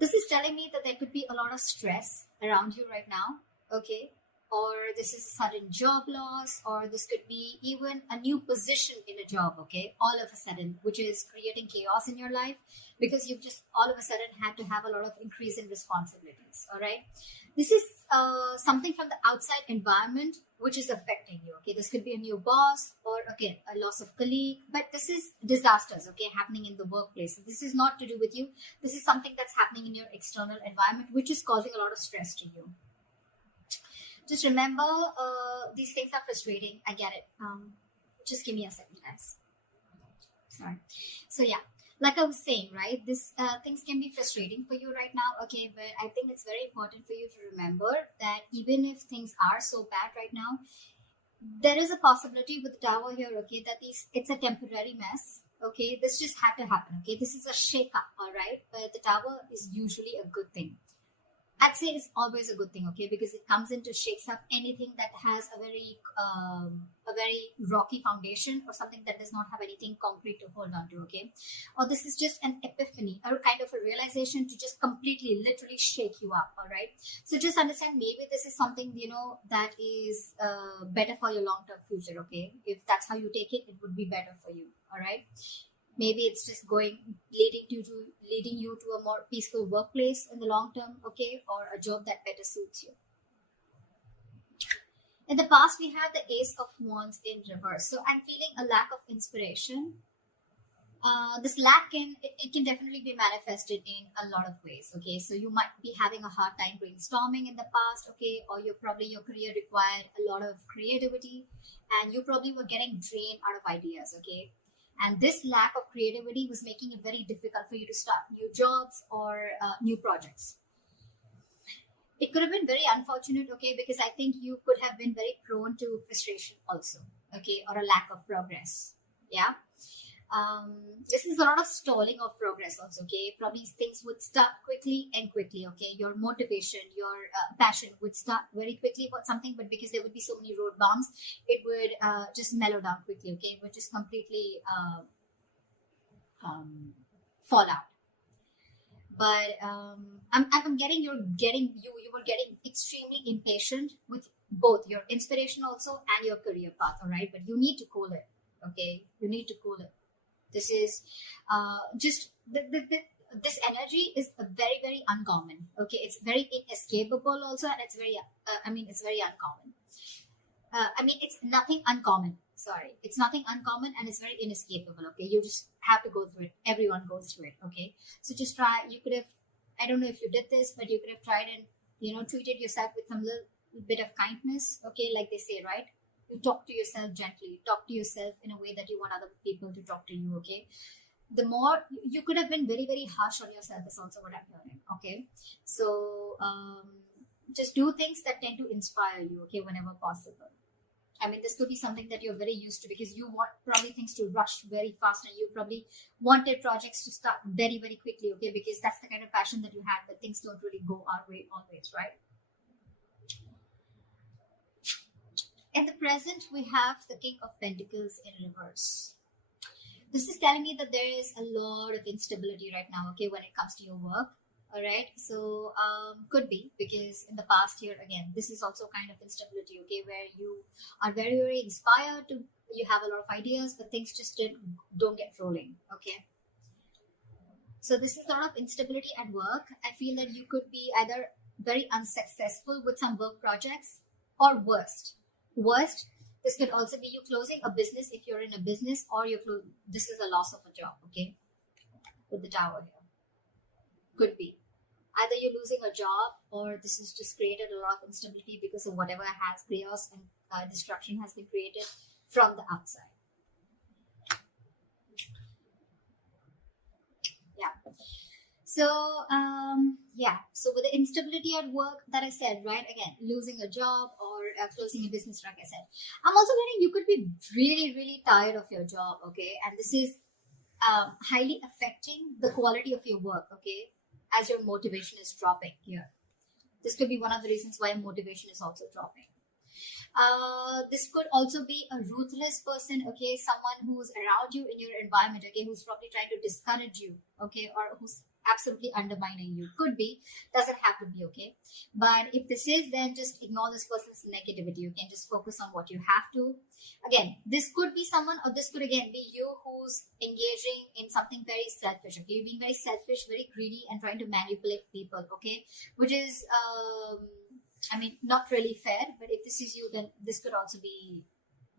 This is telling me that there could be a lot of stress around you right now, okay? Or this is sudden job loss, or this could be even a new position in a job, okay? All of a sudden, which is creating chaos in your life because you've just all of a sudden had to have a lot of increase in responsibilities, all right? This is something from the outside environment which is affecting you, okay? This could be a new boss or, again, a loss of colleague, but this is disasters, okay, happening in the workplace. So this is not to do with you. This is something that's happening in your external environment, which is causing a lot of stress to you. Just remember, these things are frustrating. I get it. Just give me a second, guys. Sorry. So yeah, like I was saying, right, this things can be frustrating for you right now, okay, but I think it's very important for you to remember that even if things are so bad right now, there is a possibility with the Tower here, okay, that it's a temporary mess, okay. This just had to happen, okay. This is a shake-up, all right, but the Tower is usually a good thing. I'd say it's always a good thing, okay, because it comes in to shakes up anything that has a very rocky foundation, or something that does not have anything concrete to hold on to, okay. Or this is just an epiphany, or kind of a realization to just completely, literally shake you up, all right. So just understand, maybe this is something, that is better for your long-term future, okay. If that's how you take it, it would be better for you, all right. Maybe it's just leading you to a more peaceful workplace in the long term, okay, or a job that better suits you. In the past, we have the Ace of Wands in reverse. So I'm feeling a lack of inspiration. This lack can definitely be manifested in a lot of ways, okay. So you might be having a hard time brainstorming in the past, okay, or your career required a lot of creativity, and you probably were getting drained out of ideas, okay. And this lack of creativity was making it very difficult for you to start new jobs or new projects. It could have been very unfortunate, okay, because I think you could have been very prone to frustration also, okay, or a lack of progress. Yeah. This is a lot of stalling of progress also, okay. Probably things would start quickly, okay. Your motivation, your passion would start very quickly about something, but because there would be so many road bumps, it would just mellow down quickly, okay. It would just completely fall out. But I'm getting you were getting extremely impatient with both your inspiration also and your career path, all right. But you need to cool it, okay. You need to cool it. This is just this energy is very, very uncommon, okay. It's very inescapable also, and it's very it's very uncommon. It's nothing uncommon, sorry, it's nothing uncommon, and it's very inescapable, okay. You just have to go through it. Everyone goes through it, okay. So just try. You could have, I don't know if you did this, but you could have tried and treated yourself with some little bit of kindness, okay, like they say, right? You talk to yourself gently. Talk to yourself in a way that you want other people to talk to you, okay. The more you could have been very, very harsh on yourself is also what I'm hearing, okay. So just do things that tend to inspire you, okay, whenever possible. This could be something that you're very used to, because you want probably things to rush very fast, and you probably wanted projects to start very, very quickly, okay, because that's the kind of passion that you have, but things don't really go our way always, right? In the present, we have the King of Pentacles in reverse. This is telling me that there is a lot of instability right now, okay, when it comes to your work, all right? So, could be because in the past year, again, this is also kind of instability, okay, where you are very, very inspired you have a lot of ideas, but things just don't get rolling, okay? So this is a lot of instability at work. I feel that you could be either very unsuccessful with some work projects, or worst, this could also be you closing a business if you're in a business, or this is a loss of a job, okay, with the Tower here. Could be either you're losing a job, or this has just created a lot of instability because of whatever has chaos and destruction has been created from the outside. Yeah. So, so with the instability at work that I said, right, again, losing a job or closing a business, like I said, I'm also getting you could be really, really tired of your job, okay, and this is highly affecting the quality of your work, okay, as your motivation is dropping here. This could be one of the reasons why motivation is also dropping. This could also be a ruthless person, okay, someone who's around you in your environment, okay, who's probably trying to discourage you, okay, or who's absolutely undermining you. Could be, doesn't have to be, okay? But if this is, then just ignore this person's negativity. You can just focus on what you have to. Again, this could be someone, or this could again be you who's engaging in something very selfish, okay? You're being very selfish, very greedy, and trying to manipulate people, okay? Which is, not really fair. But if this is you, then this could also be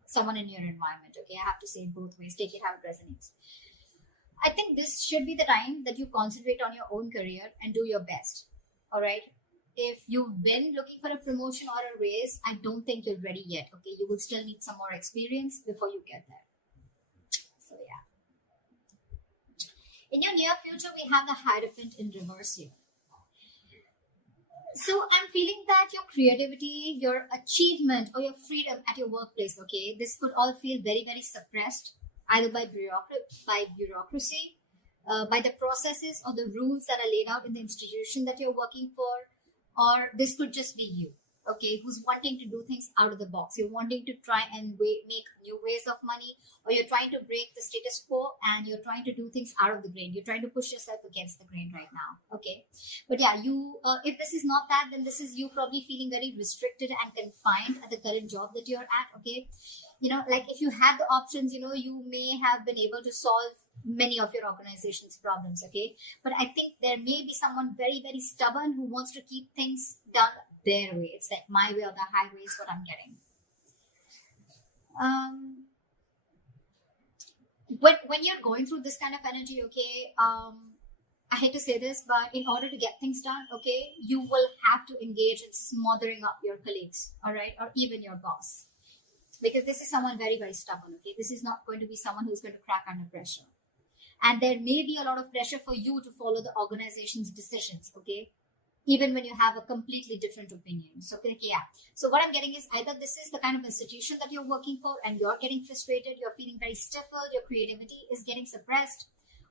someone in your environment, okay? I have to say it both ways. Take it how it resonates. I think this should be the time that you concentrate on your own career and do your best. All right. If you've been looking for a promotion or a raise, I don't think you're ready yet. Okay. You will still need some more experience before you get there. So, yeah. In your near future, we have the Hierophant in reverse here. So I'm feeling that your creativity, your achievement, or your freedom at your workplace, okay, this could all feel very, very suppressed, either by bureaucracy, by the processes or the rules that are laid out in the institution that you're working for, or this could just be you, okay, who's wanting to do things out of the box. You're wanting to try and make new ways of money, or you're trying to break the status quo and you're trying to do things out of the grain. You're trying to push yourself against the grain right now, okay? But yeah, if this is not that, then this is you probably feeling very restricted and confined at the current job that you're at, okay? Like if you had the options, you may have been able to solve many of your organization's problems, okay? But I think there may be someone very, very stubborn who wants to keep things done their way. It's like my way or the highway is what I'm getting. When you're going through this kind of energy, okay, I hate to say this, but in order to get things done, okay, you will have to engage in smothering up your colleagues, all right, or even your boss. Because this is someone very, very stubborn, okay? This is not going to be someone who's going to crack under pressure. And there may be a lot of pressure for you to follow the organization's decisions, okay? Even when you have a completely different opinion. So, okay, yeah. So what I'm getting is either this is the kind of institution that you're working for and you're getting frustrated, you're feeling very stifled, your creativity is getting suppressed,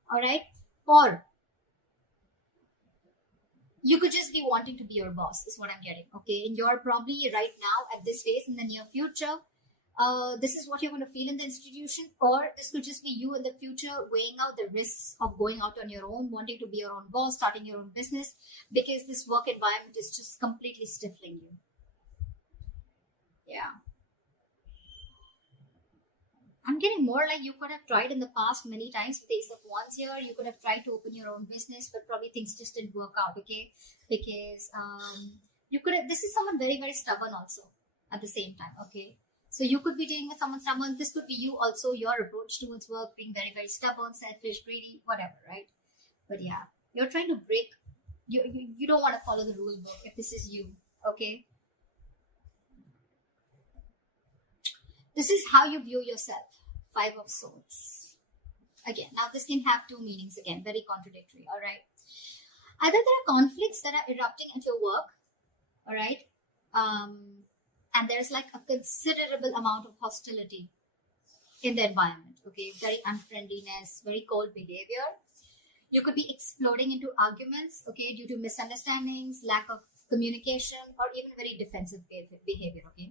all right? Or you could just be wanting to be your boss, is what I'm getting, okay? And you're probably right now at this phase in the near future, this is what you're going to feel in the institution, or this could just be you in the future weighing out the risks of going out on your own, wanting to be your own boss, starting your own business, because this work environment is just completely stifling you. Yeah. I'm getting more like you could have tried in the past many times with the Ace of Wands here. You could have tried to open your own business, but probably things just didn't work out, okay? Because you could have, this is someone very, very stubborn also at the same time, okay? So you could be dealing with someone stubborn. This could be you also, your approach towards work, being very, very stubborn, selfish, greedy, whatever, right? But yeah, you're trying to break, you don't want to follow the rule book if this is you, okay? This is how you view yourself. 5 of Swords. Again, now this can have two meanings again, very contradictory, all right? Either there are conflicts that are erupting at your work, all right? And there's like a considerable amount of hostility in the environment, okay? Very unfriendliness, very cold behavior. You could be exploding into arguments, okay, due to misunderstandings, lack of communication, or even very defensive behavior, okay?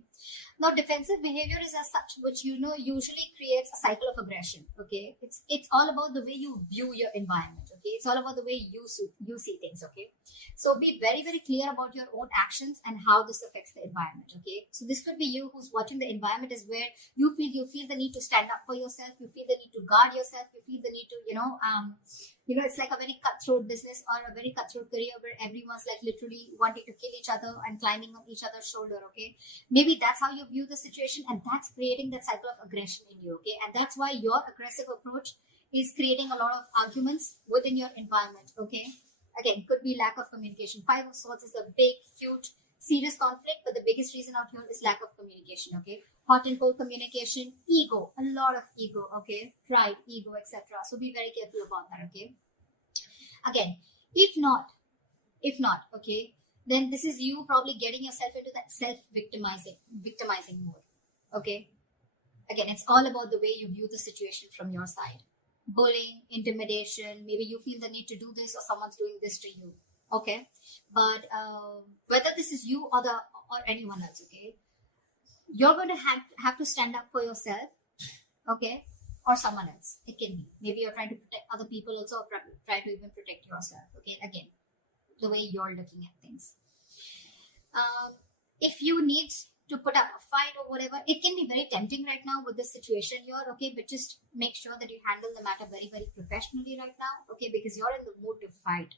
Now, defensive behavior is as such, which, usually creates a cycle of aggression, okay? It's all about the way you view your environment, okay? It's all about the way you see things, okay? So be very, very clear about your own actions and how this affects the environment, okay? So this could be you who's watching the environment is where you feel the need to stand up for yourself, you feel the need to guard yourself, you feel the need to, it's like a very cutthroat business or a very cutthroat career where everyone's like literally wanting to kill each other and climbing on each other's shoulder, okay? Maybe that's how you view the situation, and that's creating that cycle of aggression in you, okay? And that's why your aggressive approach is creating a lot of arguments within your environment, okay? Again, could be lack of communication. 5 of Swords is a big, huge, serious conflict, but the biggest reason out here is lack of communication, okay? Hot and cold communication, ego, a lot of ego, okay? Pride, ego, etc. So be very careful about that, okay? Again, if not, okay, then this is you probably getting yourself into that victimizing mode, okay? Again, it's all about the way you view the situation from your side. Bullying, intimidation, maybe you feel the need to do this or someone's doing this to you, okay? But whether this is you or anyone else, okay, you're going to have to stand up for yourself, okay? or someone else. It can be. Maybe you're trying to protect other people also, or try to even protect yourself. Okay, again, the way you're looking at things. If you need to put up a fight or whatever, it can be very tempting right now with this situation here, okay, but just make sure that you handle the matter very, very professionally right now, okay, because you're in the mood to fight.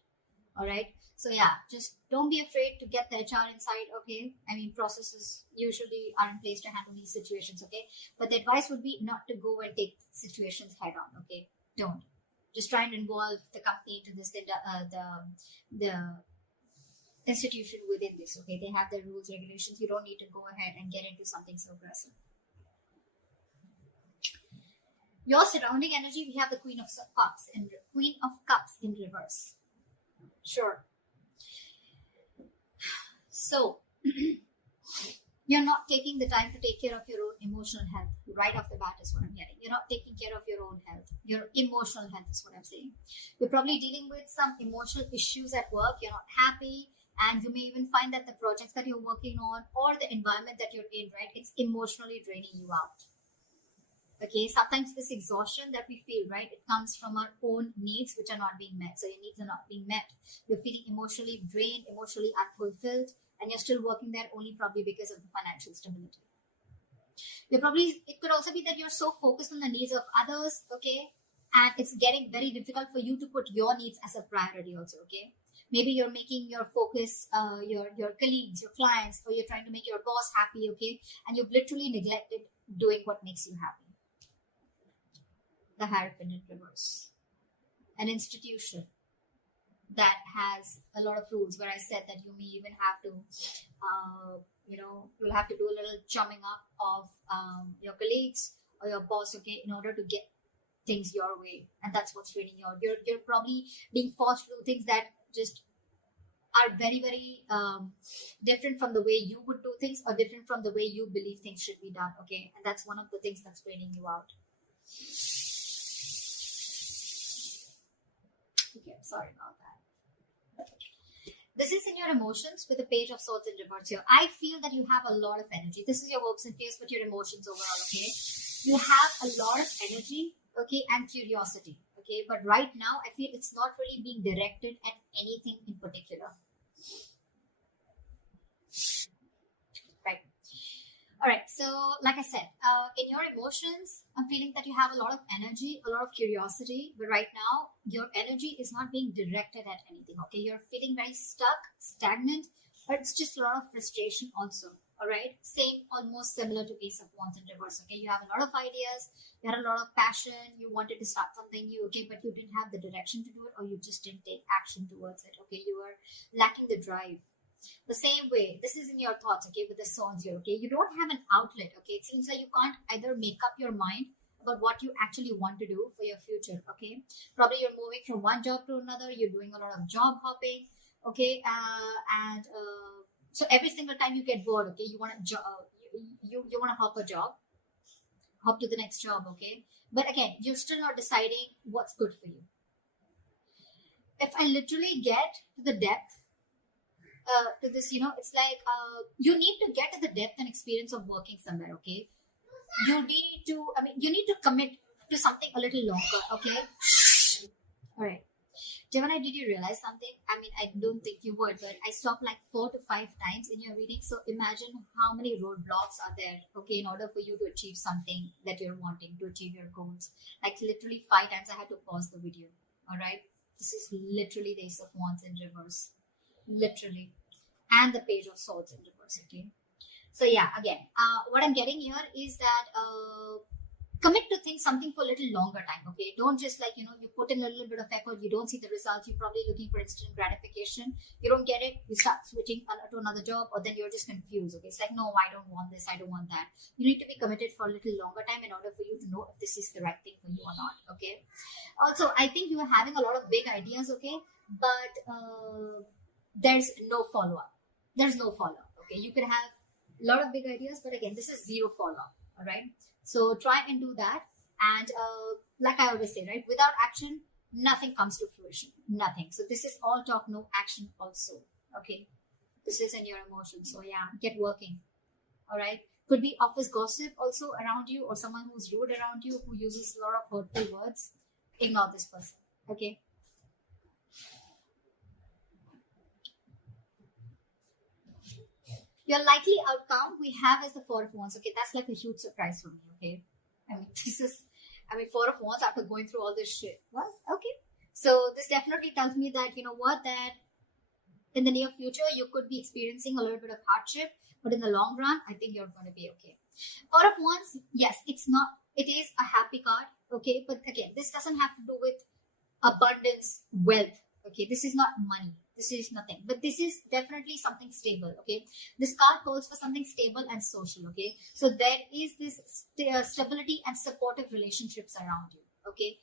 All right, so yeah, just don't be afraid to get the HR inside, okay. I mean, processes usually are in place to handle these situations, okay, but the advice would be not to go and take situations head on, okay. Don't just try and involve the company to this, the institution within this, okay. They have their rules, regulations. You don't need to go ahead and get into something so aggressive. Your surrounding energy, we have the Queen of Cups in reverse. Sure. So you're not taking the time to take care of your own emotional health right off the bat is what I'm hearing. You're not taking care of your own health. Your emotional health is what I'm saying. You're probably dealing with some emotional issues at work. You're not happy. And you may even find that the projects that you're working on or the environment that you're in, right, it's emotionally draining you out. Okay, sometimes this exhaustion that we feel, right, it comes from our own needs which are not being met. So your needs are not being met. You're feeling emotionally drained, emotionally unfulfilled, and you're still working there only probably because of the financial stability. It could also be that you're so focused on the needs of others, okay, and it's getting very difficult for you to put your needs as a priority also, okay. Maybe you're making your focus, your colleagues, your clients, or you're trying to make your boss happy, okay, and you've literally neglected doing what makes you happy. The Hierophant in reverse. An institution that has a lot of rules, where I said that you may even have to, you'll have to do a little chumming up of your colleagues or your boss, okay, in order to get things your way. And that's what's draining you out. You're probably being forced to do things that just are very, very different from the way you would do things, or different from the way you believe things should be done, okay. And that's one of the things that's draining you out. Okay, sorry about that. This is in your emotions with the Page of Swords in reverse here. I feel that you have a lot of energy. This is your hopes and fears, but your emotions overall, okay? You have a lot of energy, okay, and curiosity, okay? But right now, I feel it's not really being directed at anything in particular. Right. All right, so like I said, in your emotions, I'm feeling that you have a lot of energy, a lot of curiosity, but right now, your energy is not being directed at anything, okay? You're feeling very stuck, stagnant, but it's just a lot of frustration also, all right? Same, almost similar to Ace of Wands in reverse, okay? You have a lot of ideas, you had a lot of passion, you wanted to start something new, okay? But you didn't have the direction to do it, or you just didn't take action towards it, okay? You were lacking the drive. The same way, this is in your thoughts, okay, with the swords here, okay? You don't have an outlet, okay? It seems like you can't either make up your mind about what you actually want to do for your future, okay? Probably you're moving from one job to another, you're doing a lot of job hopping, okay? So every single time you get bored, okay, you want to you want to hop a job, hop to the next job, okay? But again, you're still not deciding what's good for you. If I literally get to the depth, to this, it's like you need to get to the depth and experience of working somewhere, okay? You need to commit to something a little longer, okay? All right. Gemini, did you realize something? I mean, I don't think you would, but I stopped like 4 to 5 times in your reading. So imagine how many roadblocks are there, okay, in order for you to achieve something that you're wanting to achieve your goals. Like literally 5 times I had to pause the video, all right? This is literally the Ace of Wands in reverse. Literally. And the Page of Swords in reverse, okay? So yeah, again, what I'm getting here is that commit to something for a little longer time, okay? Don't just like, you put in a little bit of effort, you don't see the results, you're probably looking for instant gratification, you don't get it, you start switching to another job, or then you're just confused, okay? It's like, no, I don't want this, I don't want that. You need to be committed for a little longer time in order for you to know if this is the right thing for you or not, okay? Also, I think you are having a lot of big ideas, okay? But there's no follow-up. There's no follow-up, okay? You can have a lot of big ideas, but again, this is zero follow-up, all right? So try and do that. And like I always say, right, without action, nothing comes to fruition. Nothing. So this is all talk, no action also, okay? This is in your emotions. So yeah, get working, all right? Could be office gossip also around you, or someone who's rude around you, who uses a lot of hurtful words. Ignore this person. Okay. Your likely outcome we have is the Four of Wands. Okay, that's like a huge surprise for me. Okay, Four of Wands after going through all this shit. What? Okay. So this definitely tells me that, you know what, that in the near future you could be experiencing a little bit of hardship, but in the long run, I think you're going to be okay. Four of Wands, yes, it is a happy card. Okay, but again, this doesn't have to do with abundance, wealth. Okay, this is not money. This is nothing, but this is definitely something stable. Okay, this card calls for something stable and social. Okay, so there is this stability and supportive relationships around you. Okay,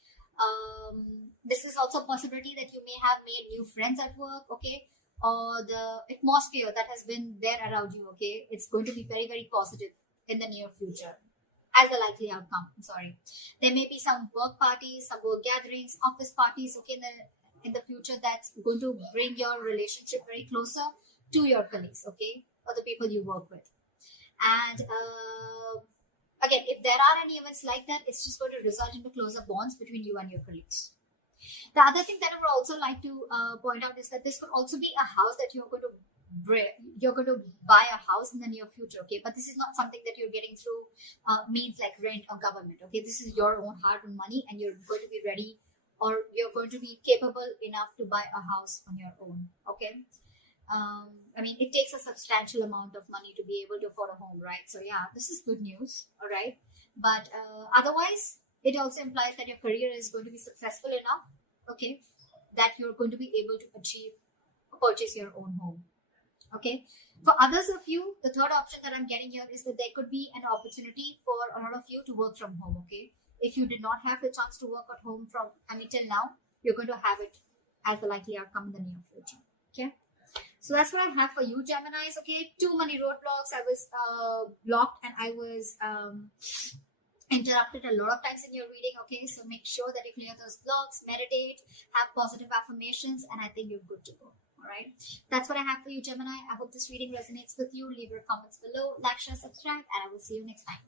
this is also a possibility that you may have made new friends at work. Okay, or the atmosphere that has been there around you. Okay, it's going to be very, very positive in the near future. As a likely outcome, I'm sorry, there may be some work parties, some work gatherings, office parties. Okay, in the future, that's going to bring your relationship very closer to your colleagues, okay, or the people you work with. And again, if there are any events like that, it's just going to result into closer bonds between you and your colleagues. The other thing that I would also like to point out is that this could also be a house that you're going to buy a house in the near future. Okay, but this is not something that you're getting through means like rent or government. Okay, this is your own hard-earned money, and you're going to be ready, or you're going to be capable enough to buy a house on your own. Okay, it takes a substantial amount of money to be able to afford a home, right? So yeah, this is good news. All right, but otherwise, it also implies that your career is going to be successful enough, okay, that you're going to be able to purchase your own home. Okay, for others of you, the third option that I'm getting here is that there could be an opportunity for a lot of you to work from home. Okay, if you did not have the chance to work at home till now, you're going to have it as the likely outcome in the near future. Okay, so that's what I have for you, Geminis. Okay, too many roadblocks. I was blocked, and I was interrupted a lot of times in your reading. Okay, so make sure that you clear those blocks, meditate, have positive affirmations, and I think you're good to go. All right, that's what I have for you, Gemini. I hope this reading resonates with you. Leave your comments below, like, share, subscribe, and I will see you next time.